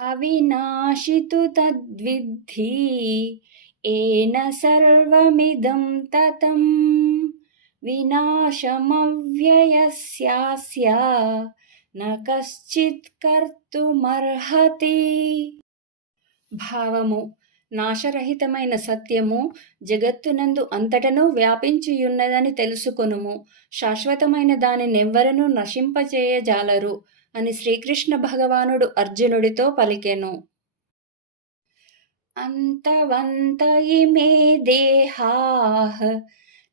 అవినాశితు తద్విద్ధి ఏన సర్వమిదం తతం వినాశమవ్యయస్యాస్య న కశ్చిత్ కర్తుమర్హతి. భావము: నాశరహితమైన సత్యము జగత్తునందు అంతటను వ్యాపించియున్నదని తెలుసుకొనుము. శాశ్వతమైన దానినెవ్వరనూ నశింపచేయజాలరు అని శ్రీకృష్ణ భగవానుడు అర్జునుడితో పలికెను. అంతవంత ఇమే దేహాః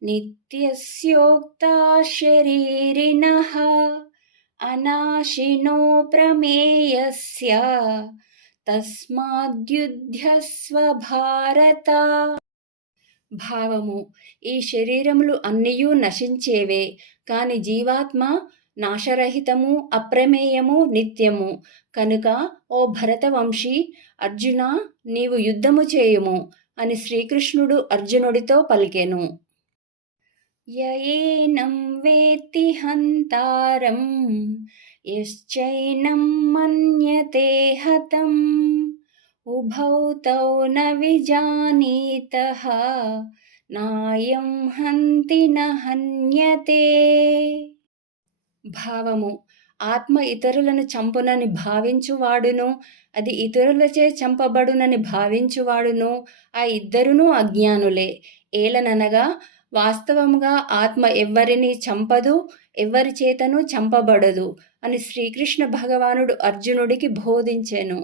నిత్యస్యోక్తా శరీరిణః అనాశినో ప్రమేయస్య తస్మాద్యుధ్యస్వ భారత. భావము: ఈ శరీరములు అన్నియూ నశించేవే, కాని జీవాత్మ నాశరహితము, అప్రమేయము, నిత్యము. కనుక ఓ భరతవంశీ అర్జున, నీవు యుద్ధము చేయుము అని శ్రీకృష్ణుడు అర్జునుడితో పలికెను. యయేనం వేత్తి హంతారం యశ్చైనం మన్యతే హతం ఉభౌ తౌ న విజానీతః నాయం హంతి న హన్యతే. భావము: ఆత్మ ఇతరులను చంపునని భావించువాడును, అది ఇతరులచే చంపబడునని భావించువాడును, ఆ ఇద్దరునూ అజ్ఞానులే. ఏలననగా వాస్తవముగా ఆత్మ ఎవ్వరినీ చంపదు, ఎవ్వరి చేతను చంపబడదు అని శ్రీకృష్ణ భగవానుడు అర్జునుడికి బోధించెను.